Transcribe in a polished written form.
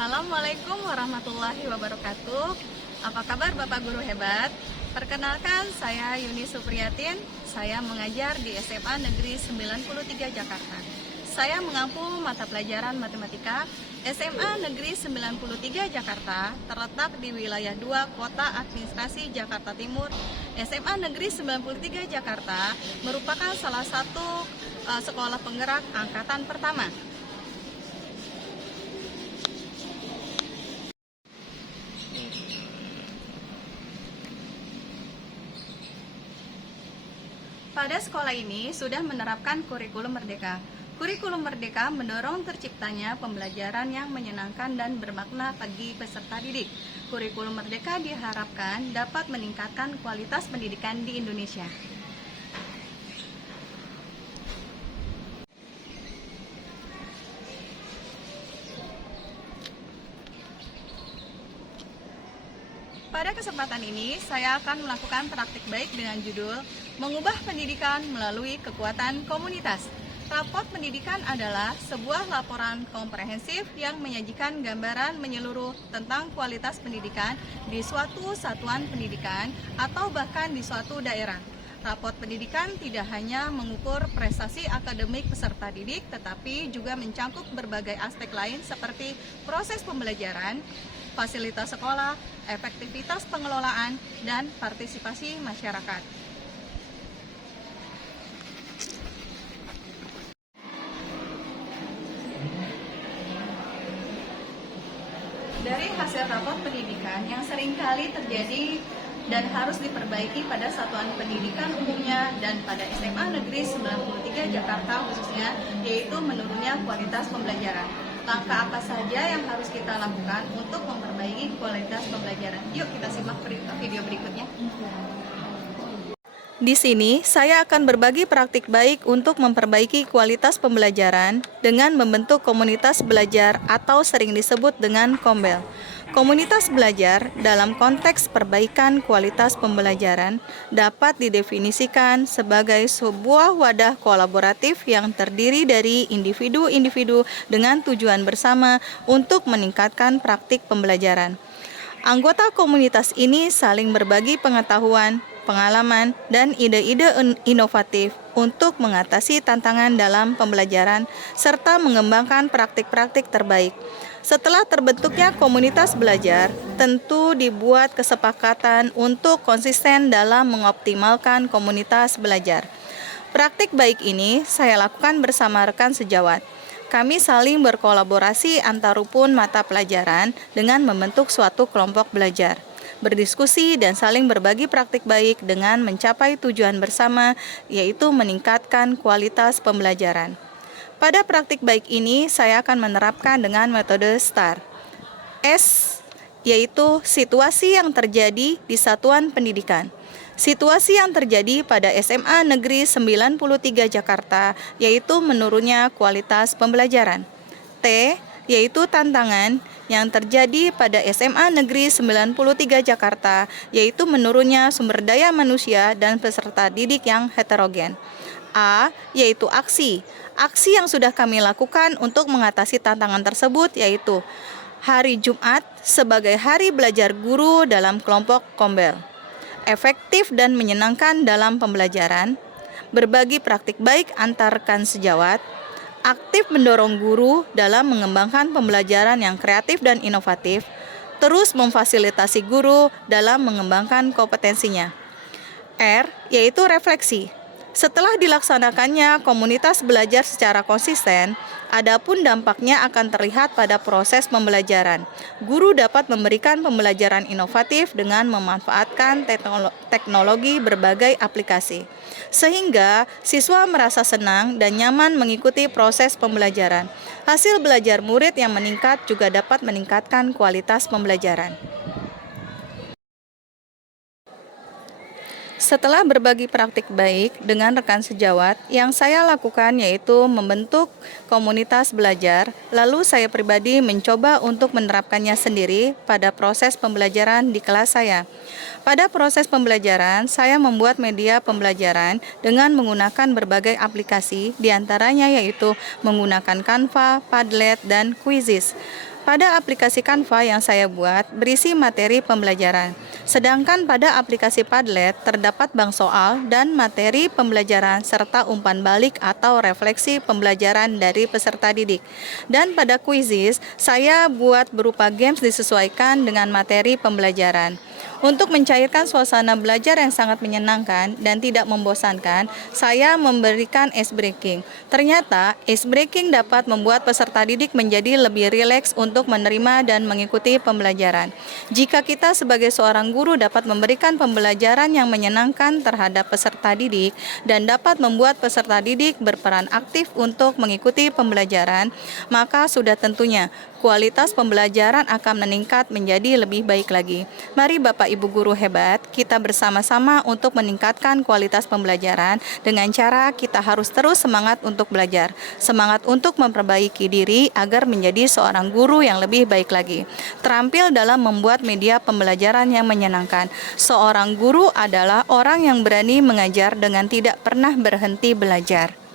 Assalamualaikum warahmatullahi wabarakatuh. Apa kabar Bapak Guru hebat? Perkenalkan, saya Yuni Supriyatin. Saya mengajar di SMA Negeri 93 Jakarta. Saya mengampu mata pelajaran matematika. SMA Negeri 93 Jakarta terletak di wilayah 2 Kota Administrasi Jakarta Timur. SMA Negeri 93 Jakarta merupakan salah satu sekolah penggerak angkatan pertama. Pada sekolah ini sudah menerapkan kurikulum merdeka. Kurikulum merdeka mendorong terciptanya pembelajaran yang menyenangkan dan bermakna bagi peserta didik. Kurikulum merdeka diharapkan dapat meningkatkan kualitas pendidikan di Indonesia. Pada kesempatan ini, saya akan melakukan praktik baik dengan judul Mengubah Pendidikan Melalui Kekuatan Komunitas. Rapot pendidikan adalah sebuah laporan komprehensif yang menyajikan gambaran menyeluruh tentang kualitas pendidikan di suatu satuan pendidikan atau bahkan di suatu daerah. Rapot pendidikan tidak hanya mengukur prestasi akademik peserta didik, tetapi juga mencangkup berbagai aspek lain seperti proses pembelajaran, fasilitas sekolah, efektivitas pengelolaan, dan partisipasi masyarakat. Dari hasil rapot pendidikan yang seringkali terjadi dan harus diperbaiki pada satuan pendidikan umumnya dan pada SMA Negeri 93 Jakarta khususnya, yaitu menurunnya kualitas pembelajaran. Langkah apa saja yang harus kita lakukan untuk memperbaiki kualitas pembelajaran? Yuk kita simak video berikutnya. Di sini, saya akan berbagi praktik baik untuk memperbaiki kualitas pembelajaran dengan membentuk komunitas belajar atau sering disebut dengan KOMBEL. Komunitas belajar dalam konteks perbaikan kualitas pembelajaran dapat didefinisikan sebagai sebuah wadah kolaboratif yang terdiri dari individu-individu dengan tujuan bersama untuk meningkatkan praktik pembelajaran. Anggota komunitas ini saling berbagi pengetahuan, pengalaman, dan ide-ide inovatif untuk mengatasi tantangan dalam pembelajaran serta mengembangkan praktik-praktik terbaik. Setelah terbentuknya komunitas belajar, tentu dibuat kesepakatan untuk konsisten dalam mengoptimalkan komunitas belajar. Praktik baik ini saya lakukan bersama rekan sejawat. Kami saling berkolaborasi antar rukun mata pelajaran dengan membentuk suatu kelompok belajar, berdiskusi dan saling berbagi praktik baik dengan mencapai tujuan bersama, yaitu meningkatkan kualitas pembelajaran. Pada praktik baik ini, saya akan menerapkan dengan metode STAR. S, yaitu situasi yang terjadi di satuan pendidikan. Situasi yang terjadi pada SMA Negeri 93 Jakarta, yaitu menurunnya kualitas pembelajaran. T, yaitu tantangan yang terjadi pada SMA Negeri 93 Jakarta, yaitu menurunnya sumber daya manusia dan peserta didik yang heterogen. A, yaitu aksi. Aksi yang sudah kami lakukan untuk mengatasi tantangan tersebut yaitu hari Jumat sebagai hari belajar guru dalam kelompok KOMBEL. Efektif dan menyenangkan dalam pembelajaran, berbagi praktik baik antar rekan sejawat, aktif mendorong guru dalam mengembangkan pembelajaran yang kreatif dan inovatif, terus memfasilitasi guru dalam mengembangkan kompetensinya. R, yaitu refleksi. Setelah dilaksanakannya komunitas belajar secara konsisten, adapun dampaknya akan terlihat pada proses pembelajaran. Guru dapat memberikan pembelajaran inovatif dengan memanfaatkan teknologi berbagai aplikasi, sehingga siswa merasa senang dan nyaman mengikuti proses pembelajaran. Hasil belajar murid yang meningkat juga dapat meningkatkan kualitas pembelajaran. Setelah berbagi praktik baik dengan rekan sejawat, yang saya lakukan yaitu membentuk komunitas belajar, lalu saya pribadi mencoba untuk menerapkannya sendiri pada proses pembelajaran di kelas saya. Pada proses pembelajaran, saya membuat media pembelajaran dengan menggunakan berbagai aplikasi, diantaranya yaitu menggunakan Canva, Padlet, dan Quizizz. Pada aplikasi Canva yang saya buat berisi materi pembelajaran. Sedangkan pada aplikasi Padlet terdapat bank soal dan materi pembelajaran serta umpan balik atau refleksi pembelajaran dari peserta didik. Dan pada Quizizz, saya buat berupa games disesuaikan dengan materi pembelajaran. Untuk mencairkan suasana belajar yang sangat menyenangkan dan tidak membosankan, saya memberikan ice breaking. Ternyata, ice breaking dapat membuat peserta didik menjadi lebih rileks untuk menerima dan mengikuti pembelajaran. Jika kita sebagai seorang guru dapat memberikan pembelajaran yang menyenangkan terhadap peserta didik dan dapat membuat peserta didik berperan aktif untuk mengikuti pembelajaran, maka sudah tentunya kualitas pembelajaran akan meningkat menjadi lebih baik lagi. Mari Bapak Ibu guru hebat, kita bersama-sama untuk meningkatkan kualitas pembelajaran dengan cara kita harus terus semangat untuk belajar, semangat untuk memperbaiki diri agar menjadi seorang guru yang lebih baik lagi. Terampil dalam membuat media pembelajaran yang menyenangkan. Seorang guru adalah orang yang berani mengajar dengan tidak pernah berhenti belajar.